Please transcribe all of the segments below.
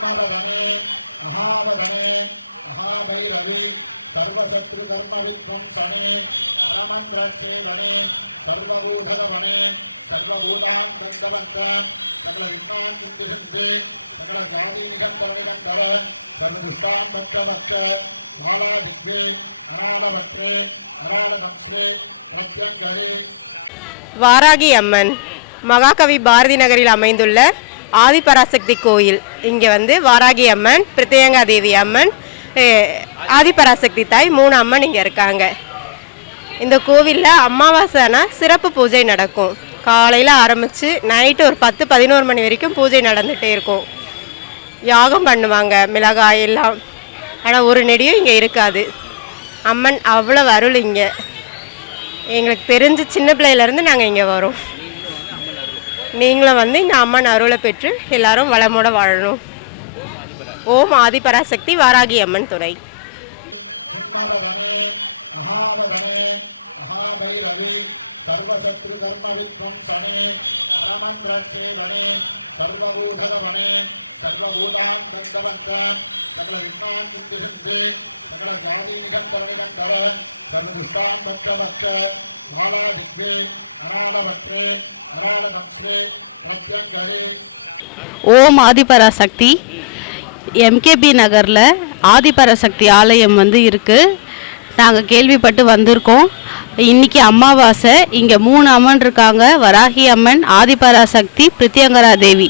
சிம்மவதனே மகாவதனே மகாபைரவி சர்வசத்ருகர்மவித்வம்சனே அரமந்திரச்சேதனே சர்வபூததவனே சர்வபூதாந்தந்தவந்த சகல வித்வான் சிந்திசிந்தி சகல ஜாதி நிகந்தர நிகந்தர சர்வதுஷ்டான் பக்ஷ பக்ஷ பாலாதிக்வே அராளவக்ரே அராளதம்ஸ்ரே பிரத்யங்கரே. வாராகி அம்மன் மகாகவி பாரதி நகரில் அமைந்துள்ள ஆதிபராசக்தி கோயில். இங்கே வந்து வாராகி அம்மன், பிரத்யங்கா தேவி அம்மன், ஆதிபராசக்தி தாய் 3 அம்மன் இங்கே இருக்காங்க. இந்த கோவிலில் அமாவாசைனா சிறப்பு பூஜை நடக்கும். காலையில் ஆரம்பித்து நைட்டு ஒரு 10-11 மணி வரைக்கும் பூஜை நடந்துகிட்டே இருக்கும். யாகம் பண்ணுவாங்க, மிளகாய் எல்லாம். ஆனால் ஒரு நெடியும் இங்கே இருக்காது. அம்மன் அவ்வளோ அருள் இங்கே. எங்களுக்கு தெரிஞ்சு சின்ன பிள்ளையிலேருந்து நாங்கள் இங்கே வரோம். நீங்களும் வந்து இந்த அம்மன் அருளை பெற்று எல்லாரும் வளமோட வாழணும். ஓம் ஆதிபராசக்தி வாராகி அம்மன் துணை. மகாபைரவி சர்வசத்ருகர்மவித்வம்சனே அரமந்திரச்சேதனே சர்வபூததவனே சர்வபூதாந்தந்தவந்த சகல வித்வான் சிந்திசிந்தி சகல ஜாதி நிகந்தர நிகந்தர சர்வதுஷ்டான் பக்ஷ பக்ஷ பாலாதிக்வே அராளவக்ரே அராளதம்ஸ்ரே பிரத்யங்கரே. ஓம் ஆதிபராசக்தி. எம்கேபி நகரில் ஆதிபராசக்தி ஆலயம் வந்து இருக்குது. நாங்கள் கேள்விப்பட்டு வந்திருக்கோம். இன்றைக்கி அமாவாசை. இங்கே 3 அம்மன் இருக்காங்க. வராகி அம்மன், ஆதிபராசக்தி, பிரத்யங்கரா தேவி.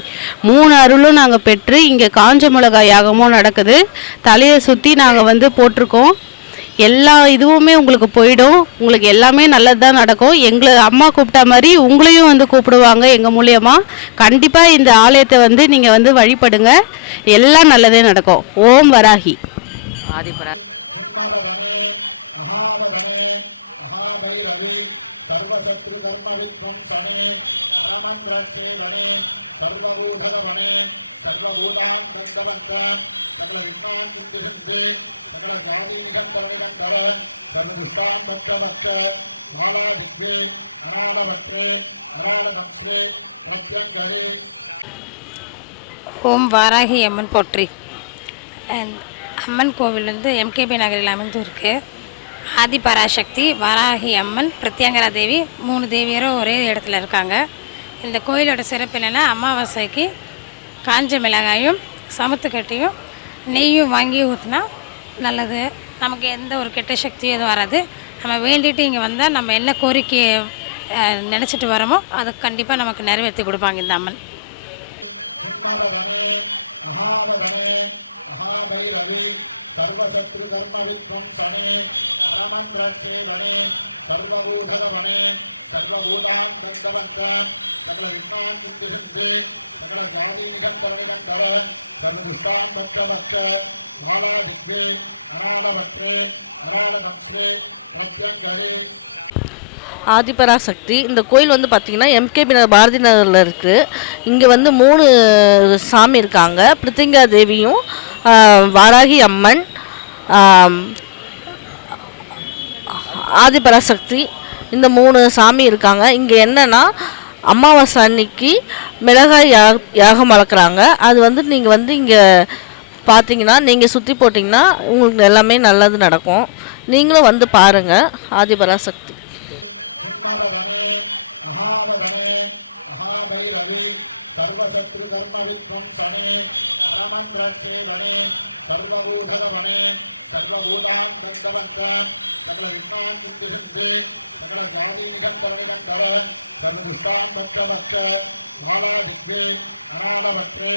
3 அருளும் நாங்கள் பெற்று இங்கே காஞ்ச மிளகாய் யாகமும் நடக்குது. தலையை சுற்றி நாங்கள் வந்து போட்டிருக்கோம். எல்லா இதுவுமே உங்களுக்கு போயிடும். உங்களுக்கு எல்லாமே நல்லது தான் நடக்கும். எங்களை அம்மா கூப்பிட்ட மாதிரி உங்களையும் வந்து கூப்பிடுவாங்க எங்கள் மூலியமாக. கண்டிப்பாக இந்த ஆலயத்தை வந்து நீங்கள் வந்து வழிபடுங்க. எல்லாம் நல்லதே நடக்கும். ஓம் வராகி. மகாவதனே மகாபைரவி சர்வசத்ருகர்மவித்வம்சனே அரமந்திரச்சேதனே சர்வபூததவனே சர்வபூதாந்தந்தவந்த சகல வித்வான் சிந்திசிந்தி சகல ஜாதி நிகந்தர நிகந்தர சர்வதுஷ்டான் பக்ஷ பக்ஷ பாலாதிக்வே அராளவக்ரே அராளதம்ஸ்ரே பிரத்யங்கரே. ஓம் வாராகி அம்மன் போற்றி. அம்மன் கோவில் வந்து எம்கேபி நகரில் அமைந்து இருக்குது. ஆதிபராசக்தி, வராகி அம்மன், பிரத்யங்கரா தேவி 3 தேவியரும் ஒரே இடத்துல இருக்காங்க. இந்த கோயிலோட சிறப்பு என்னென்னா, அமாவாசைக்கு காஞ்ச மிளகாயும் சமுத்துக்கட்டியும் நெய்யும் வாங்கி ஊற்றினா நல்லது. நமக்கு எந்த ஒரு கெட்ட சக்தியும் எதுவும் வராது. நம்ம வேண்டிட்டு இங்கே வந்தால் நம்ம என்ன கோரிக்கையை நினச்சிட்டு வரோமோ அதை கண்டிப்பாக நமக்கு நிறைவேற்றி கொடுப்பாங்க இந்த அம்மன். மகாபைரவி சர்வசத்ருகர்மவித்வம்சனே அரமந்திரச்சேதனே சர்வபூததவனே சர்வபூதாந்தந்தவந்த சகல வித்வான் சிந்திசிந்தி சகல ஜாதி நிகந்தர நிகந்தர சர்வதுஷ்டான் பக்ஷ பக்ஷ பாலாதிக்வே அராளவக்ரே அராளதம்ஸ்ரே பிரத்யங்கரே. ஆதிபராசக்தி. இந்த கோயில் வந்து பார்த்திங்கன்னா எம்கேபி நகர் பாரதி நகரில் இருக்குது. இங்கே வந்து 3 சாமி இருக்காங்க. பிரத்யங்கரா தேவியும் வாராகி அம்மன், ஆதிபராசக்தி, இந்த 3 சாமி இருக்காங்க. இங்கே என்னென்னா, அமாவாசை அன்னைக்கு மிளகாய் யாகம் வளர்க்குறாங்க. அது வந்து நீங்கள் வந்து இங்கே பார்த்தீங்கன்னா, நீங்கள் சுற்றி போட்டிங்கன்னா உங்களுக்கு எல்லாமே நல்லது நடக்கும். நீங்களும் வந்து பாருங்கள். ஆதிபராசக்தி. மகாவதனே மகாபைரவி சர்வசத்ருகர்மவித்வம்சனே அரமந்திரச்சேதனே சர்வபூததவனே சர்வபூதாந்தந்தவந்த சகல வித்வான் சிந்திசிந்தி சகல ஜாதி நிகந்தர நிகந்தர சர்வதுஷ்டான் பக்ஷ பக்ஷ பாலாதிக்வே அராளவக்ரே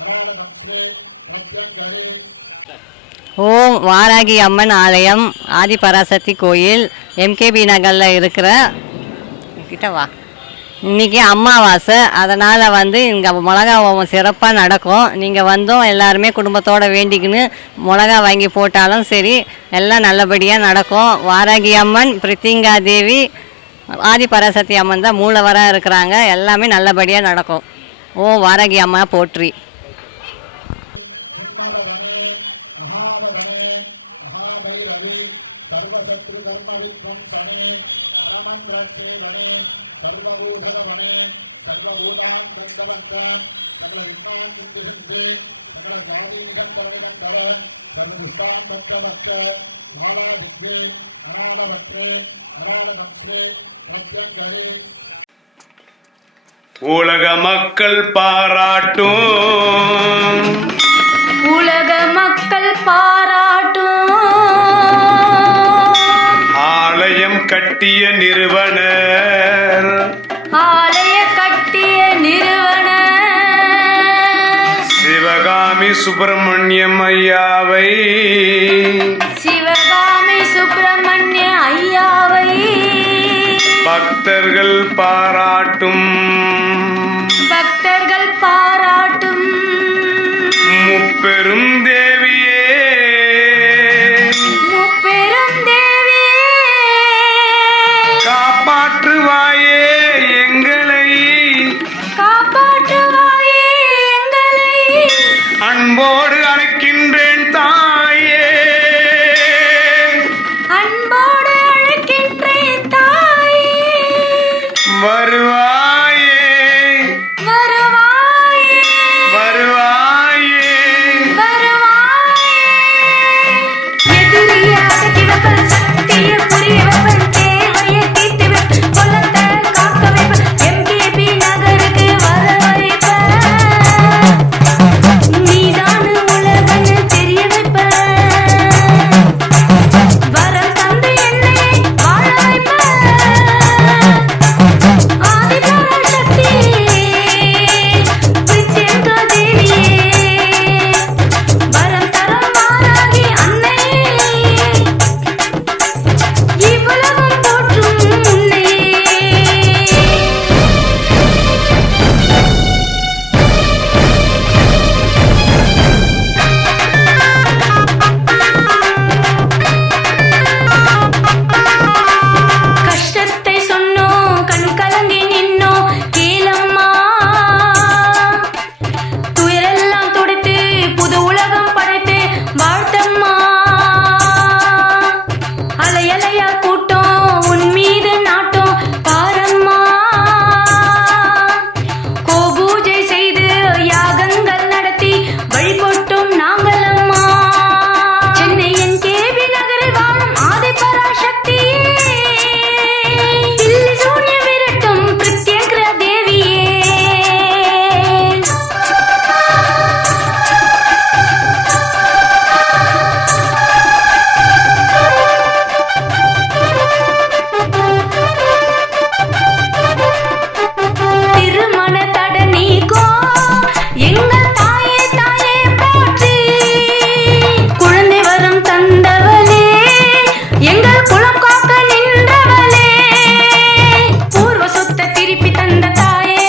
அராளதம்ஸ்ரே பிரத்யங்கரே. ஓம் வாராகி அம்மன் ஆலயம், ஆதிபராசக்தி கோயில், எம்கேபி நகரில் இருக்கிற கிட்டவா. இன்றைக்கி அமாவாசை, அதனால் வந்து இங்கே மிளகா சிறப்பாக நடக்கும். நீங்கள் வந்தும் எல்லாருமே குடும்பத்தோடு வேண்டிக்கின்னு மிளகா வாங்கி போட்டாலும் சரி, எல்லாம் நல்லபடியாக நடக்கும். வாராகி அம்மன், பிரத்யங்கரா தேவி, ஆதிபராசக்தி அம்மன் தான் மூலவராக இருக்கிறாங்க. எல்லாமே நல்லபடியாக நடக்கும். ஓம் வாராகி அம்மா போற்றி. மகாவதனே மகாபைரவி சர்வசத்ருகர்மவித்வம்சனே அரமந்திரச்சேதனே சர்வபூததவனே சர்வபூதாந்தந்தவந்த சகல வித்வான் சிந்திசிந்தி सकल व्याधि निगंतर निगंतर सर्वदुष्टान भक्ष भक्ष लाला दिग्वे अनाल भक्त्रे अनाल नम्स्रे प्रत्यंगरे உலக மக்கள் பாராட்டும் உலக மக்கள் பாராட்டும் ஆலயம் கட்டிய நிறுவனர் ஆலய கட்டிய நிறுவனர் சிவகாமி சுப்பிரமணியம் ஐயாவை சிவகாமி சுப்பிரமணிய ஐயாவை பக்தர்கள் பாராட்டும் பக்தர்கள் பாராட்டும் முப்பெரும் தேவியே முப்பெரும் தேவியே காப்பாற்றுவாயே எங்களை காப்பாற்றுவாயே எங்களை அன்போடு அழைக்கின்றேன் தாயே அன்போடு அழைக்கின்றேன் தாயே வருவாயே வருவாயே வருவாயே வருவாயே எதிரியாக கிடப்ப சக்திய புரிய வைப்பன் தேவையை தீர்த்து வைப்பன் கொல்லத்தை காக்க வைப்பன் எம்கேபி நகருக்கு வர வைப்பன் நீதான் உலகன்னு தெரிய வைப்பன் வர தந்து என்னை வாழ வைப்பன் ஆதிபராசக்தி பிரத்யேக தேவியே வரம் தரம் வாராகி அன்னையே இவ்வுலகம் போற்றும் உன்னையே கஷ்டத்தை சொன்னோம் கண் கலங்கி நின்னோம் கீழம்மா துயரெல்லாம் துடைத்து புது உலகம் படைத்து வாழ்த்தம்மா அலையலையா கூட்டம் உன் மீது நாட்டம் பாரம்மா கோபூஜை செய்து யாகங்கள் நடத்தி வழிபட்டோம் நாங்கள் அம்மா சென்னை என்கேபி நகரில் வாழும் ஆதிபராசக்தியே தில்லி சூன்ய விரட்டும் பிரத்யேக தேவியே திருமண தட நீக்கோ எங்கள் தாயே தாயே போற்றி குழந்தை வரம் தந்தவளே எங்கள் குலம் காக்க நின்றவளே பூர்வ சொத்த திருப்பி தந்த தாயே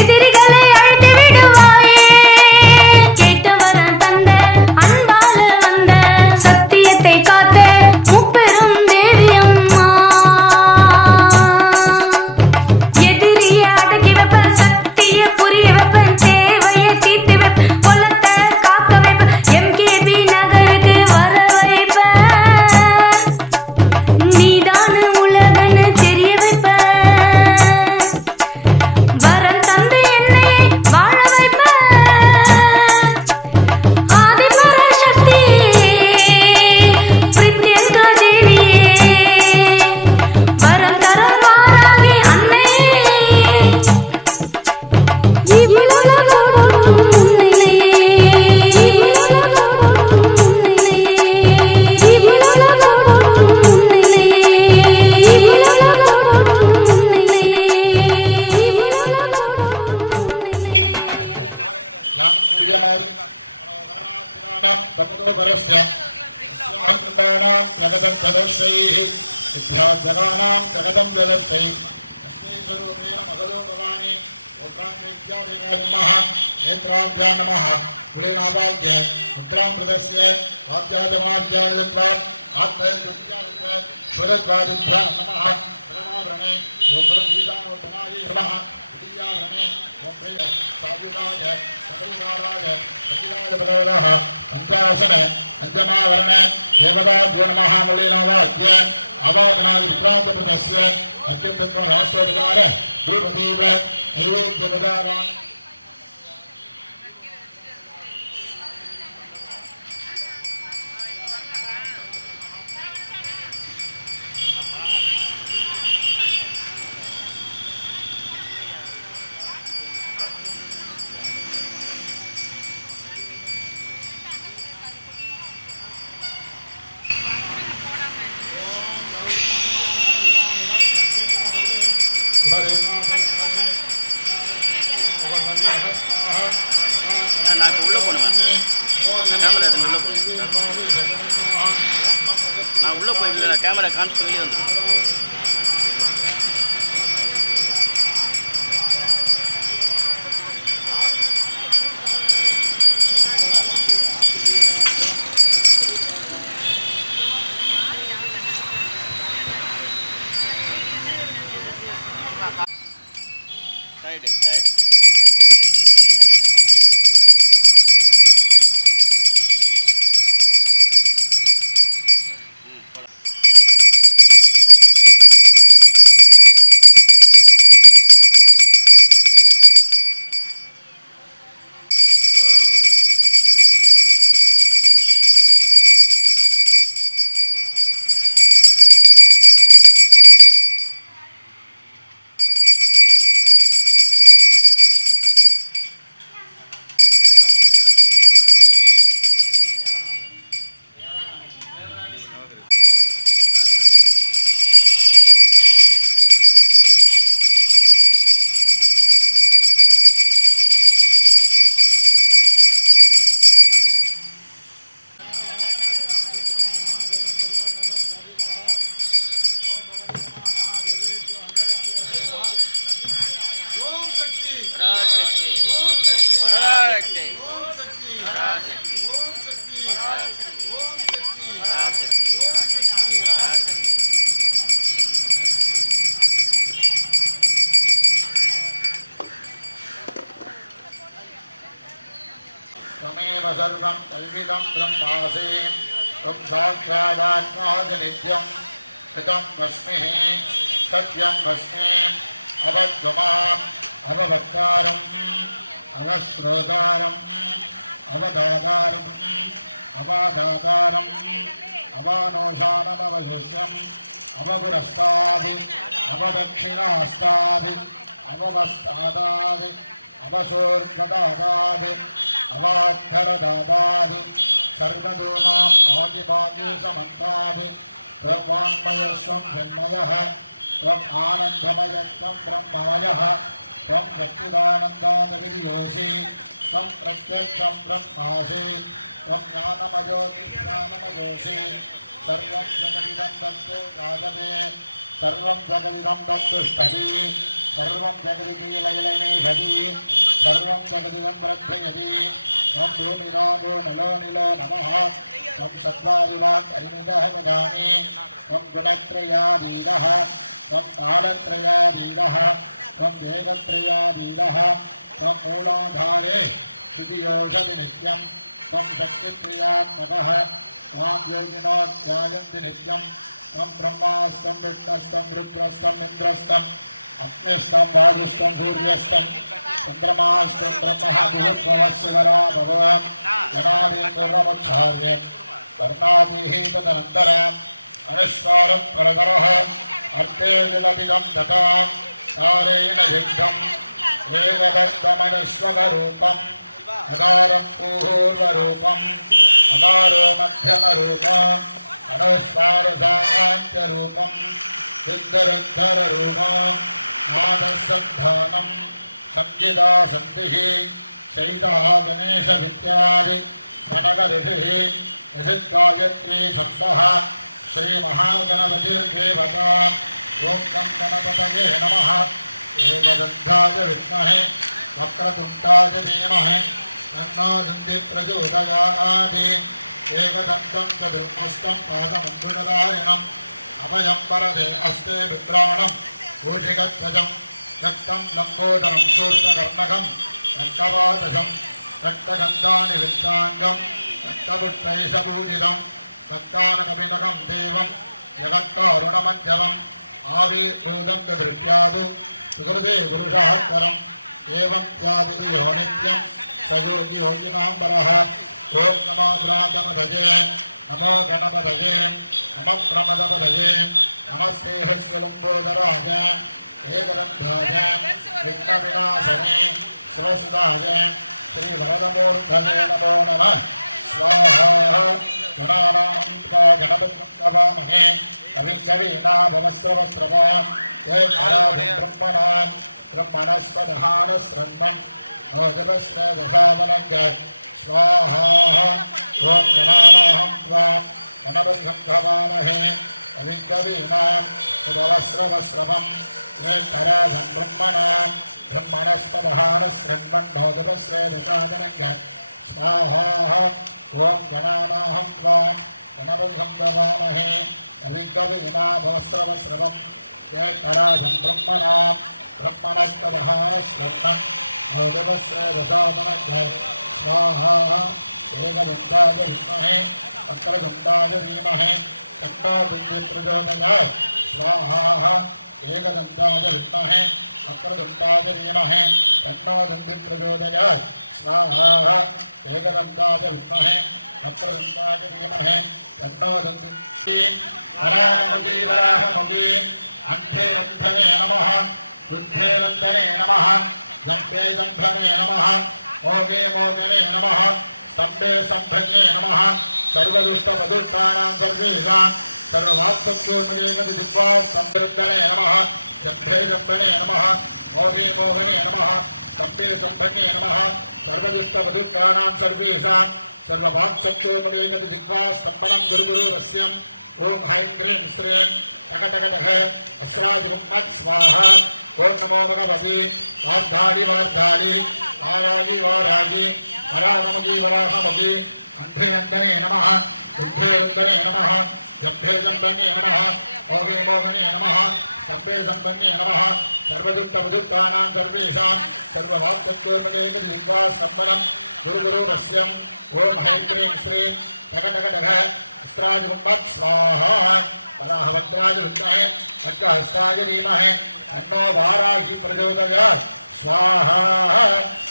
எதிரிகளை அழைத்து விடுவாயே கேட்ட வரம் தந்த அன்பால வந்த சத்தியத்தை காத்த முப்பெரும் தேவி அம்மா எதிரிய அடக்கி வைப்ப சக்திய புரிய வைப்ப தேவையை தீர்த்து வைப்ப கொல்லத்தை காக்க வைப்ப எம்கேபி நகருக்கு வர வைப்ப நீதான உலகன்னு தெரிய வைப்ப வரம் தந்து என்னை வாழ வைப்ப ஆதிபராசக்தி பிரத்யேக தேவியே வரம் தரம் வாராகி அன்னையே இவ்வுலகம் போற்றும் உன்னையே இவ்வுலகம் போற்றும் உன்னையே இவ்வுலகம் போற்றும் உன்னையே இவ்வுலகம் போற்றும் உன்னையே இவ்வுலகம் போற்றும் உன்னையே तमोपरस्य कृतानां प्रगतं तदश्रैः विद्याजगानां प्रगतं जगत्सै अस्मै स्वरूपेण मगधो भवानि ओक्रान्त्यादिने नमः नेत्राभ्यां नमः कुलेनाभाग्य मुद्रां प्रदस्य वाद्याजमाद्यादित्वात् आत्मयज्ञादित्वात् क्षुरद्वादिभ्यां नमः प्रणमाभरणे ओं परमगीतानोत्तमाय नमः द्वितीयाभरणे ओं प्रिय सायुधाय सकलसाराय सचिदाय बलवनः पंचासन पंचमावरण देवताभ्यो नमः मुलीनावाक्य अवादनादि विप्रांत प्रदस्य अर्घ्यतत्व नमस्ते विचार धूपदीप नैवेद्य विचारान् त्वमेव सर्वं कल्पितं ब्रह्मासि त्वं साक्षादात्मासि नित्यं कृतं वस्मि सत्यं वस्मि अवद्वमाम् अववक्तारम् अवश्रोतारम् अवदातारम् अवादातारम् अवानोषानमवशिष्यम् अवपुरस्तादि अवदक्षिणास्तादि अववस्तादादि अवशोर्गदादादि अवाद्धरदादादि सर्वदोमाम् आदिभागे समन्तादि त्ववाङ्मयस्वं जन्मयः त्वम् आनन्दमयत्वं ब्रह्ममयः त्वं सच्चिदानन्दादविर्योऽसि त्वं प्रत्यक्षं ब्रह्मासि त्वं ज्ञानमयोऽसि सर्वं जगदिदं दत्तो जायते सर्वं जगदिदं दत्तुष्टति सर्वं जगदिलयमेषति सर्वं जगदिदं वर्धयति त्वं भूमिरागो नलो निलो नमः त्वं सत्त्वादिवाक् परिमितः वदामि त्वं गुणत्रयाधीनः त्वं कालत्रयाधीनः त्वं देवत्रयाधीनः त्वं मूलाधारे श्रुतियोषधि नित्यं त्वं शक्तित्रयात्मकः त्वां योगिनो ध्यायन्ति नित्यं त्वं ब्रह्मास्तं विष्णुस्तं रुद्रस्तं इन्द्रस्तं अग्निस्तं वायुस्तं सूर्यस्तं चन्द्रमास्तं ब्रह्मः भूत्वमस्वरा भव जनादिन्दुर्वमुच्चार्य वर्णादिः तदनन्तरम् अनुस्वारं परतरः अर्थे जलदिदं दतां कालेन युद्धम् एकदत्तमनुस्वरूपम् अकारं पूर्वरूपम् अकारो मध्यमरूपम् अनुस्वारसामान्त्यरूपम् सिद्धरुद्धररूपम् नादसन्धानम् संजिता सन्तिः शैतः गणेशविद्यादि कनकऋषिः यजित्गायत्री छन्दः श्रीमहागणपतिर्देवता ॐ गं गणपतये नमः एकदन्ताय विद्महे वक्रतुण्डाय धीमहि तन्नो दन्तिः प्रचोदयात् एकदन्तं चतुर्मुष्टं पादमन्त्रिणदारिणम् अभयं वरदे अस्ते वित्राणं भूषिकध्वजं रक्तं लम्बोदरं शूर्पकर्णकं रक्तवादशं रक्तगन्धानि वित्ताङ्गं रक्तपुष्पैषपूजितं रक्तानकपिनकं देवं जगत्कारुणमध्यमम् आविर्भूतं दृष्ट्यादु सुकृते पुरुषात्तरम् एवं त्यादियो नित्यं स योगी योगिनाम्बरः ॐ नमो प्रातपदये नमो गणपतये नमः प्रमदपदये नमस्ते हस्यलम्बोदराय एकदन्धाय विघ्नविनाशने शिवसुताय श्रीवरदमूर्धने नमो नमः स्वाहा गणानां त्वा गणपतिं नमामहे कविं कवीनाभवस्रवस्रवा ये पराधं ब्रह्मणस्पदहानस्रन्मन् ओजवस्रदशावलङ्ग स्वाहा ॐ गणानाहं त्वा गणपतिं भवामहे कविकवीनां उपवस्रवस्रवम् एकराजं ब्रह्मणां ब्रह्मणस्पदहारशृण्वन्नोदपश्रेदशादनज्ञ स्वाहा ॐ गणानाहं त्वां गणपतिं दवामहे कविकवीनाभवस्रवस्रवम् एकराजं ब्रह्मणां ब्रह्मणस्पदहारशृण्वन् नोदपश्रेदशादनज्ञ स्वाहा एकदन्ताय विद्महे वक्रतुण्डाय धीमहि तन्नो विद्युत् प्रचोदयात् स्वाहा एकदन्ताय विद्महे वक्रतुण्डाय धीमहि तन्नो विद्युत् प्रचोदयात् स्वाहा एकदन्ताय विद्महे वक्रतुण्डाय धीमहि तन्नो विद्युत् वराहमुखी वराहमुखी अन्धे अन्धने नमः वृद्धे नन्दने नमः जम्बे जम्भने नमः मोगे मोगने नमः स्तम्भे स्तम्भने नमः सर्वदुष्टपदुष्टानां सर्वेषां सर्ववाक्चक्षुर्मयेकदिक्वा स्तम्भरुद्धने नमः जम्भे जम्भने नमः मोगे मोहने नमः स्तम्भे स्तम्भने नमः सर्वदुष्टपदुष्टानां सर्वेषां सर्ववाक्चक्षुर्मयेकदिक्वा स्तम्भनं गुरुगुरुरस्यम् ॐ ऐं क्रीं श्रीं टकटकटः अस्राजिगुम्मत् स्वाहा ॐ नमो भगवति वार्धाडि वार्धाडि वारागी वारागी वराहमुखी वराहमुखी अन्धे नन्दने नमः वृद्धे वृन्दने नमः जम्भे जम्बने नमः मोगे मोहने नमः स्तम्भे स्तम्भने नमः सर्वदुष्टपदुष्टानां सर्वेषां सर्ववाक्चक्षुर्मयेकदिक्वा स्तम्भनं गुरुगुरुरस्यम् ॐ ऐं क्रीं श्रीं टकटकटः अस्राजिगुम्मत् स्वाहा वराहभद्राय विद्महे वज्रहस्ताय धीमहि तन्नो वाराही प्रचोदयात् स्वाहा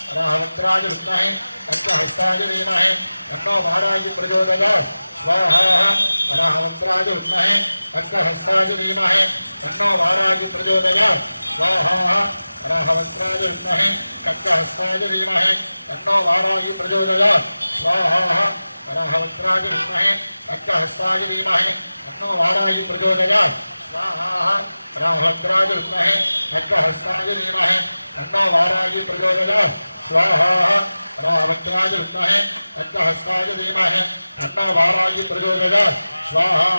वराहभद्राय विद्महे वज्रहस्ताय धीमहि तन्नो वाराही प्रचोदयात् स्वाहा वराहभद्राय विद्महे वज्रहस्ताय धीमहि तन्नो वाराही प्रचोदयात् स्वाहा वराहभद्राय विद्महे वज्रहस्ताय धीमहि तन्नो वाराही प्रचोदयात् स्वाहा वराहभद्राय विद्महे वज्रहस्ताय धीमहि तन्नो वाराही प्रचोदयात् स्वाहा वराहभद्राय विद्महे वज्रहस्ताय धीमहि तन्नो वाराही प्रचोदयात् स्वाहा वराहभद्राय विद्महे वज्रहस्ताय धीमहि तन्नो वाराही प्रचोदयात् स्वाहा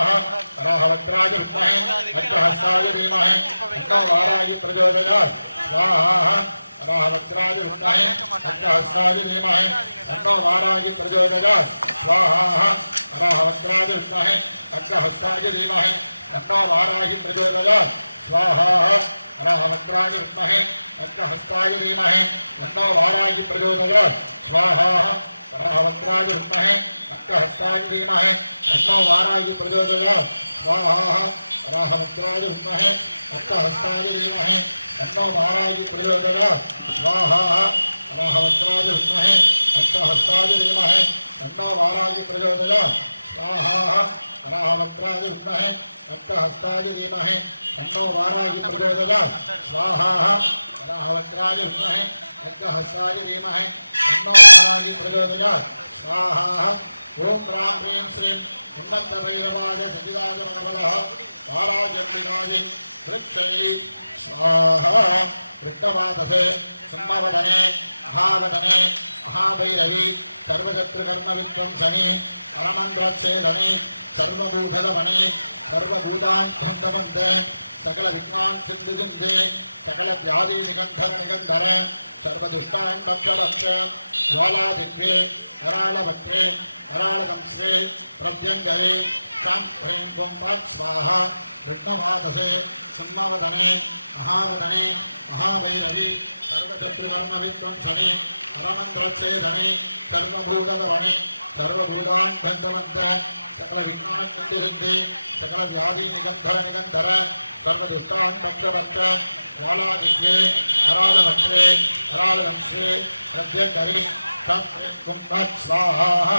वराहभद्राय विद्महे वज्रहस्ताय धीमहि तन्नो वाराही प्रचोदयात् स्वाहा वराहभद्राय विद्महे वज्रहस्ताय धीमहि तन्नो वाराही प्रचोदयात् स्वाहा वराहभद्राय विद्महे वज्रहस्ताय धीमहि तन्नो वाराही प्रचोदयात् स्वाहा वराहभद्राय विद्महे वज्रहस्ताय धीमहि तन्नो वाराही प्रचोदयात् स्वाहा वराहभद्राय विद्महे वज्रहस्ताय धीमहि तन्नो वाराही प्रचोदयात् स्वाहा वराहभद्राय विद्महे वज्रहस्ताय धीमहि तन्नो वाराही प्रचोदयात् स्वाहा वराहभद्राय विद्महे वज्रहस्ताय धीमहि तन्नो वाराही प्रचोदयात् स्वाहा वराहभद्राय विद्महे वज्रहस्ताय धीमहि तन्नो वाराही प्रचोदयात् स्वाहा वराहभद्राय विद्महे वज्रहस्ताय धीमहि तन्नो वाराही प्रचोदयात् स्वाहा ॐ ह्रां ह्रीं श्रीं उन्नतभैरवाय सचिदाय भगवतः वाराजम्बिकाय वृक्षै स्वाहा वृत्तवादसे सिंहवदने महावदने महाभैरवी सर्वशत्रुकर्मविध्वंसने परमन्त्रच्छेदने सर्वभूतदमने सर्वभूतान्धन्दवन्दे सकलविघ्नान् सिन्धुसिन्धे सकलव्याधिनिगन्धर सर्वदुष्टान् भक्षभक्ष ज्वालादिग्वे करालभद्रे करालदंश्रे प्रत्यङ्गरे शां ह्रीं ॐ पत् स्वाहा वृत्तवादसे सिंहवदने महावदने महाभैरवी सर्वशत्रुकर्मविध्वंसने परमन्त्रच्छेदने सर्वभूतदमने सर्वभूतान्धन्दवन्दे सकलविघ्नान् सिन्धुसिन्धे सकलव्याधिनिगन्धर सर्वदुष्टान् भक्षभक्ष ज्वालादिग्वे करालभद्रे करालदंश्रे प्रत्यङ्गरे शां ह्रीं ॐ पत् स्वाहा